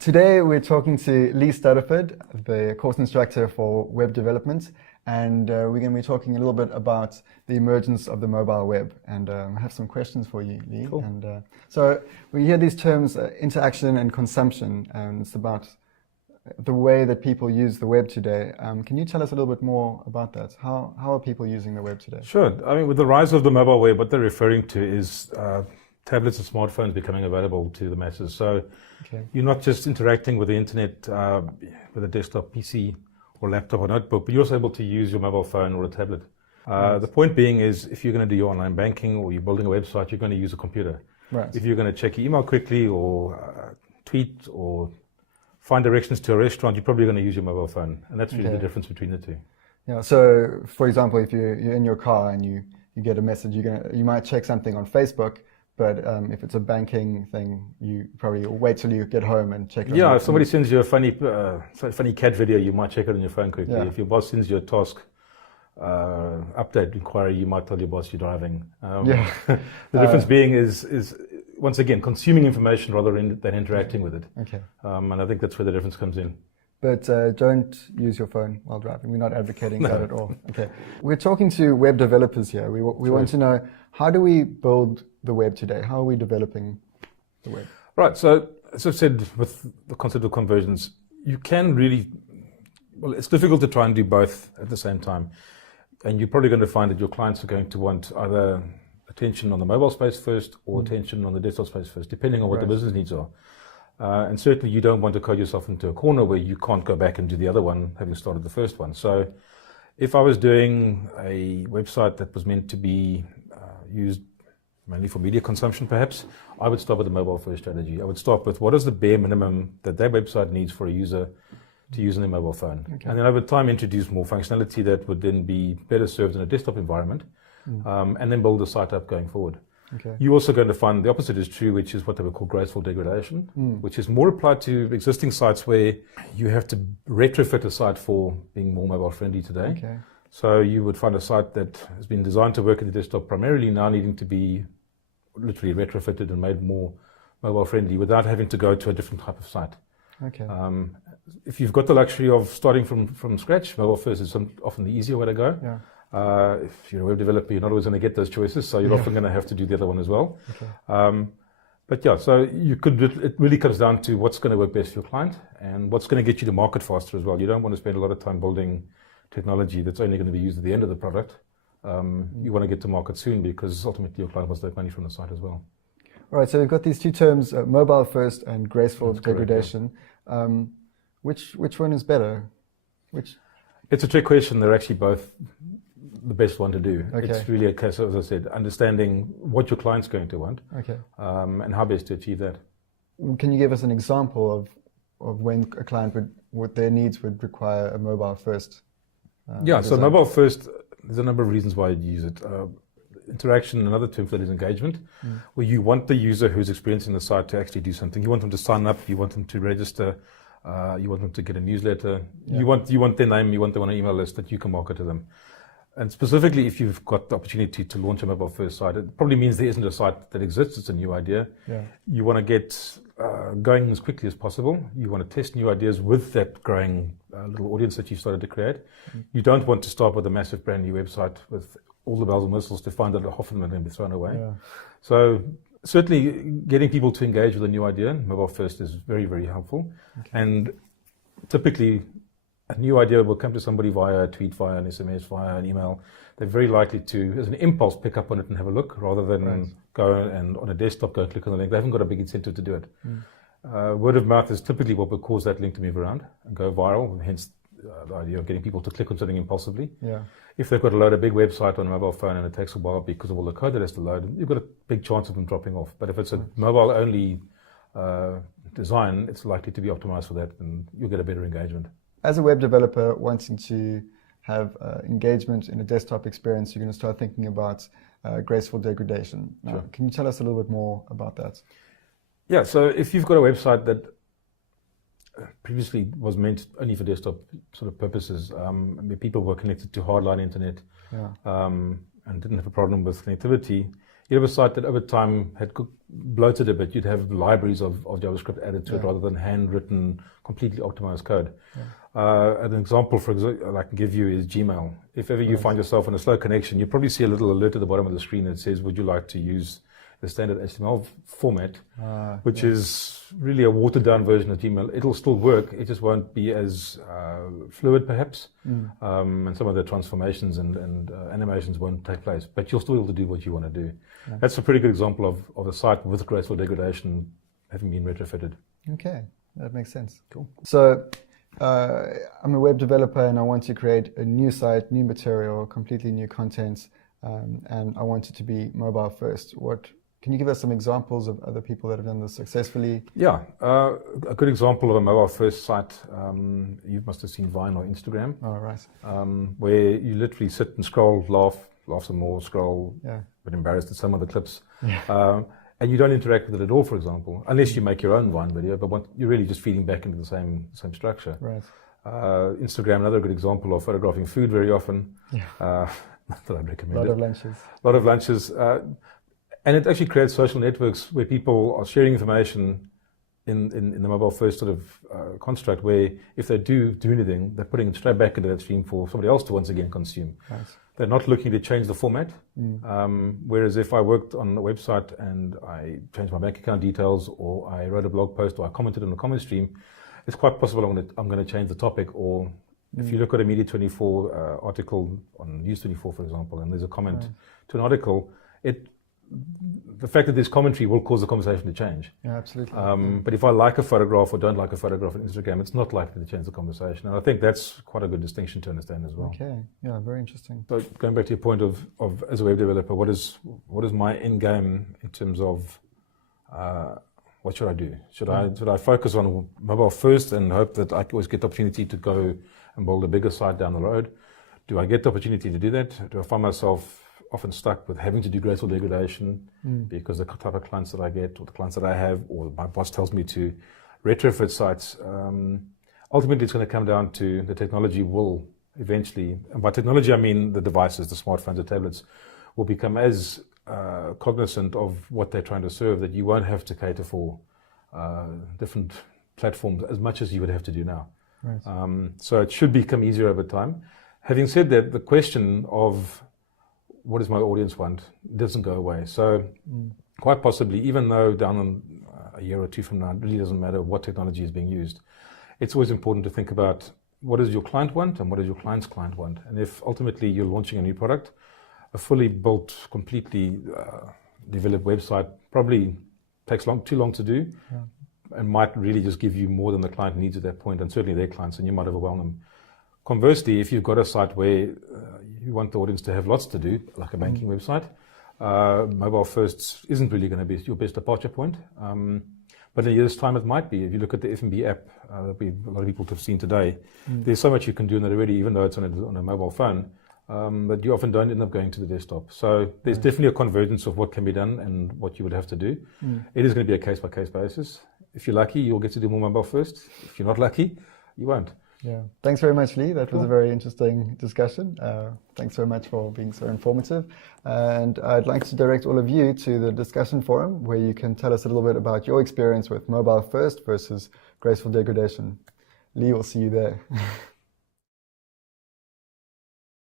Today we're talking to Lee Stuttaford, the course instructor for web development, and we're going to be talking a little bit about the emergence of the mobile web. And I have some questions for you, Lee. Cool. And so we hear these terms, interaction and consumption, and it's about the way that people use the web today. Can you tell us a little bit more about that? How are people using the web today? Sure. I mean, with the rise of the mobile web, what they're referring to is tablets and smartphones becoming available to the masses. So you're not just interacting with the internet with a desktop PC or laptop or notebook, but you're also able to use your mobile phone or a tablet. The point being is, if you're going to do your online banking or you're building a website, you're going to use a computer. Right. If you're going to check your email quickly or tweet or find directions to a restaurant, you're probably going to use your mobile phone. And that's really the difference between the two. Yeah. So, for example, if you're in your car and you get a message, you might check something on Facebook, but if it's a banking thing, you probably wait till you get home and check it. Yeah, if somebody sends you a funny cat video, you might check it on your phone quickly. Yeah. If your boss sends you a task update inquiry, you might tell your boss you're driving. The difference being is once again, consuming information rather than interacting with it. Okay. And I think that's where the difference comes in. But don't use your phone while driving. We're not advocating that at all. Okay. We're talking to web developers here. We want to know, how do we build the web today? How are we developing the web? Right. So, as I've said, with the concept of convergence, you can really, well, it's difficult to try and do both at the same time. And you're probably going to find that your clients are going to want either attention on the mobile space first or attention on the desktop space first, depending on what the business needs are. And certainly you don't want to code yourself into a corner where you can't go back and do the other one, having started the first one. So if I was doing a website that was meant to be used mainly for media consumption perhaps, I would start with a mobile first strategy. I would start with what is the bare minimum that website needs for a user to use on their mobile phone. Okay. And then over time introduce more functionality that would then be better served in a desktop environment, and then build the site up going forward. Okay. You're also going to find the opposite is true, which is what they would call graceful degradation, which is more applied to existing sites where you have to retrofit a site for being more mobile friendly today. Okay. So you would find a site that has been designed to work in the desktop primarily now needing to be literally retrofitted and made more mobile friendly without having to go to a different type of site. Okay. If you've got the luxury of starting from scratch, mobile first is often the easier way to go. Yeah. If you're a web developer, you're not always going to get those choices, so you're often going to have to do the other one as well. Okay. But yeah, so it really comes down to what's going to work best for your client and what's going to get you to market faster as well. You don't want to spend a lot of time building technology that's only going to be used at the end of the product. You want to get to market soon because ultimately your client wants to make money from the site as well. All right, so we've got these two terms, mobile first and graceful degradation. Correct, yeah. Which one is better? It's a trick question. They're actually both the best one to do. Okay. It's really a case of, as I said, understanding what your client's going to want, and how best to achieve that. Can you give us an example of when a client what their needs would require a mobile first? So mobile first, there's a number of reasons why you'd use it. Interaction, another term for that is engagement, where you want the user who's experiencing the site to actually do something. You want them to sign up, you want them to register, you want them to get a newsletter, you want their name, you want them on an email list that you can market to them. And specifically, if you've got the opportunity to launch a mobile first site, it probably means there isn't a site that exists, it's a new idea. Yeah. You want to get going as quickly as possible. You want to test new ideas with that growing little audience that you've started to create. You don't want to start with a massive brand new website with all the bells and whistles to find that often they're going to be thrown away. Yeah. So certainly getting people to engage with a new idea, mobile first, is very, very helpful. Okay. And typically a new idea will come to somebody via a tweet, via an SMS, via an email. They're very likely to, as an impulse, pick up on it and have a look rather than go and on a desktop go and click on the link. They haven't got a big incentive to do it. Word of mouth is typically what will cause that link to move around and go viral, hence the idea of getting people to click on something impulsively. Yeah. If they've got to load a big website on a mobile phone and it takes a while because of all the code that has to load, you've got a big chance of them dropping off. But if it's a mobile-only design, it's likely to be optimized for that and you'll get a better engagement. As a web developer wanting to have engagement in a desktop experience, you're going to start thinking about graceful degradation. Now, Can you tell us a little bit more about that? Yeah, so if you've got a website that previously was meant only for desktop sort of purposes, where people were connected to hardline internet and didn't have a problem with connectivity, you have a site that over time had bloated a bit, you'd have libraries of JavaScript added to it rather than handwritten, completely optimized code. An example, for example, I can give you is Gmail. If ever you find yourself in a slow connection, you probably see a little alert at the bottom of the screen that says, would you like to use the standard HTML format, which is really a watered down version of Gmail. It'll still work, it just won't be as fluid perhaps, and some of the transformations and animations won't take place, but you'll still be able to do what you want to do. That's a pretty good example of a site with graceful degradation having been retrofitted. Okay, that makes sense. Cool. So I'm a web developer and I want to create a new site, new material, completely new content, and I want it to be mobile first. Can you give us some examples of other people that have done this successfully? Yeah, a good example of a mobile-first site, you must have seen Vine or Instagram. Oh, right. Where you literally sit and scroll, laugh some more, scroll, but embarrassed at some of the clips. And you don't interact with it at all, for example, unless you make your own Vine video, but you're really just feeding back into the same structure. Right. Instagram, another good example of photographing food very often. Not that I'd recommend it. A lot of lunches. And it actually creates social networks where people are sharing information in the mobile first sort of construct, where if they do anything, they're putting it straight back into that stream for somebody else to once again consume. Right. They're not looking to change the format. Whereas if I worked on a website and I changed my bank account details, or I wrote a blog post, or I commented on a comment stream, it's quite possible I'm going to change the topic. Or if you look at a Media24 article on News24, for example, and there's a comment to an article, the fact that there's commentary will cause the conversation to change. Yeah, absolutely. But if I like a photograph or don't like a photograph on Instagram, it's not likely to change the conversation. And I think that's quite a good distinction to understand as well. Okay, yeah, very interesting. So going back to your point of as a web developer, what is my end game in terms of what should I do? Should I focus on mobile first and hope that I always get the opportunity to go and build a bigger site down the road? Do I get the opportunity to do that? Do I find myself often stuck with having to do graceful degradation because the type of clients that I get, or the clients that I have, or my boss tells me to retrofit sites? Ultimately, it's going to come down to the technology will eventually, and by technology I mean the devices, the smartphones, the tablets, will become as cognizant of what they're trying to serve that you won't have to cater for different platforms as much as you would have to do now. Right. So it should become easier over time. Having said that, the question of what does my audience want doesn't go away. So quite possibly, even though down on a year or two from now, it really doesn't matter what technology is being used, it's always important to think about what does your client want and what does your client's client want. And if ultimately you're launching a new product, a fully built, completely developed website probably takes too long to do, and might really just give you more than the client needs at that point, and certainly their clients, and you might overwhelm them. Conversely, if you've got a site where you want the audience to have lots to do, like a banking website, mobile first isn't really going to be your best departure point. But in a year's time, it might be. If you look at the F&B app, that a lot of people have seen today, there's so much you can do in it already, even though it's on a mobile phone, that you often don't end up going to the desktop. So there's definitely a convergence of what can be done and what you would have to do. It is going to be a case-by-case basis. If you're lucky, you'll get to do more mobile first. If you're not lucky, you won't. Yeah. Thanks very much, Lee. That was a very interesting discussion. Thanks so much for being so informative. And I'd like to direct all of you to the discussion forum where you can tell us a little bit about your experience with mobile first versus graceful degradation. Lee, we'll see you there.